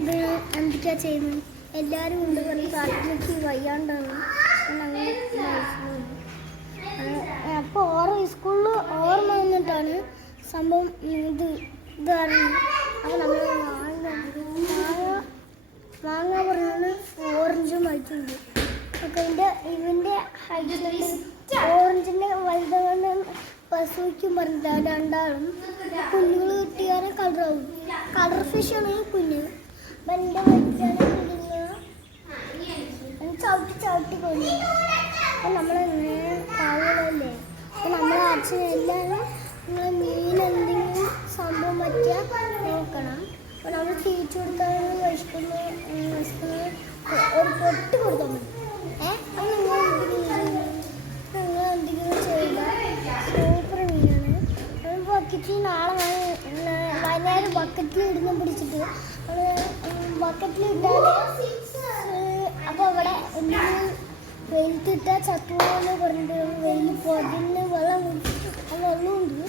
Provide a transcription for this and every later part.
ഇത് എന്തൊക്കെയാ ചെയ്യുന്നത്? എല്ലാവരും ഉണ്ട് പറഞ്ഞ് കാട്ടിലേക്ക് വയ്യാണ്ടാണ്. അപ്പോൾ സ്കൂളിൽ ഓർമ്മ വന്നിട്ടാണ് സംഭവം ഇതാണ്. അപ്പോൾ നമ്മൾ മാങ്ങ പറഞ്ഞാൽ ഓറഞ്ചും വൈറ്റുണ്ട്. അപ്പോൾ ഇവൻ്റെ ഹൈറ്റിലുണ്ട് ഓറഞ്ചിൻ്റെ വലുതാണ് പ്രസവിക്കും പറഞ്ഞിട്ട് രണ്ടാളും കുഞ്ഞുങ്ങൾ കിട്ടിയാൽ കളറാവും. കളർ ഫിഷാണ് ഈ കുഞ്ഞ്. അപ്പം എൻ്റെ വൈറ്റാണ് ചവിട്ടി കൊല്ലും. അപ്പം നമ്മളിങ്ങനെ കാവുകളല്ലേ. അപ്പം നമ്മളെ അച്ഛനെല്ലാവരും നിങ്ങൾ മീൻ എന്തെങ്കിലും സംഭവം പറ്റിയാൽ നോക്കണം. അപ്പോൾ നമ്മൾ തിരിച്ചു കൊടുക്കാൻ വിശക്കുന്ന ഒരു പൊട്ട് കൊടുത്താൽ മതി. അപ്പം നിങ്ങൾ എന്തെങ്കിലും ചെയ്യില്ല. സൂപ്പർ മീനാണ്. ബക്കറ്റിൽ നാളെ വൈകുന്നേരം ബക്കറ്റിൽ ഇടുന്ന പിടിച്ചിട്ട് ബക്കറ്റിൽ ഇട്ടാൽ അപ്പോൾ അവിടെ എന്തെങ്കിലും വെയിലിട്ടിട്ടാൽ ചത്തുപോകുമെന്ന് പറഞ്ഞിട്ട് വെയിൽ പൊതിന് വെള്ളമുണ്ട്. അതുകൊണ്ട്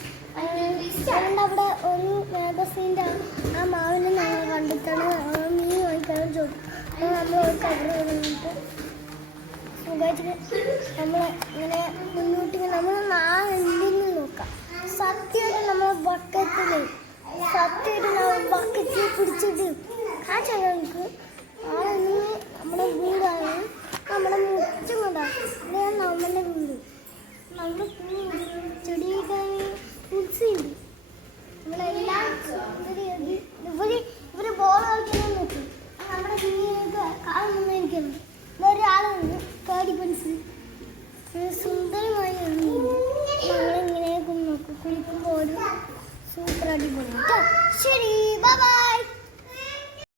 അവിടെ ഒരു മാഗസീൻ്റെ ആ മാവിനെ ഞങ്ങൾ കണ്ടിട്ടാണ് മീൻ വാങ്ങിക്കാൻ ചോദിക്കും. അപ്പോൾ നമ്മൾ ഒരു കവർ കഴിഞ്ഞിട്ട് സുഖമായിട്ട് നമ്മൾ ഇങ്ങനെ മുന്നോട്ട് നമ്മൾ നാളെ എന്തെങ്കിലും നോക്കാം. സത്യമായിട്ട് നമ്മൾ ബക്കറ്റിൽ പിടിച്ചിട്ട് ആ ഞങ്ങൾക്ക് നമ്മുടെ വീടാണ്. നമ്മുടെ മുറ്റം കൊണ്ടാണ്. ഇതാണ് നമ്മുടെ വീട്. നമ്മുടെ ചെടിയൊക്കെ ഉത്സയുണ്ട്. നമ്മളെല്ലാം ഇവര് ബോൾ കളിക്കാൻ നോക്കും. നമ്മുടെ വീടൊക്കെ കാണുന്നതായിരിക്കുന്നു. ഒരാളുണ്ട് കാടിപ്പൻസ് സുന്ദരമായി നമ്മളിങ്ങനെ നോക്കും. കുളിക്കുമ്പോൾ സൂപ്പർ അടിപൊളി കേട്ടോ. ശരി, ബൈ.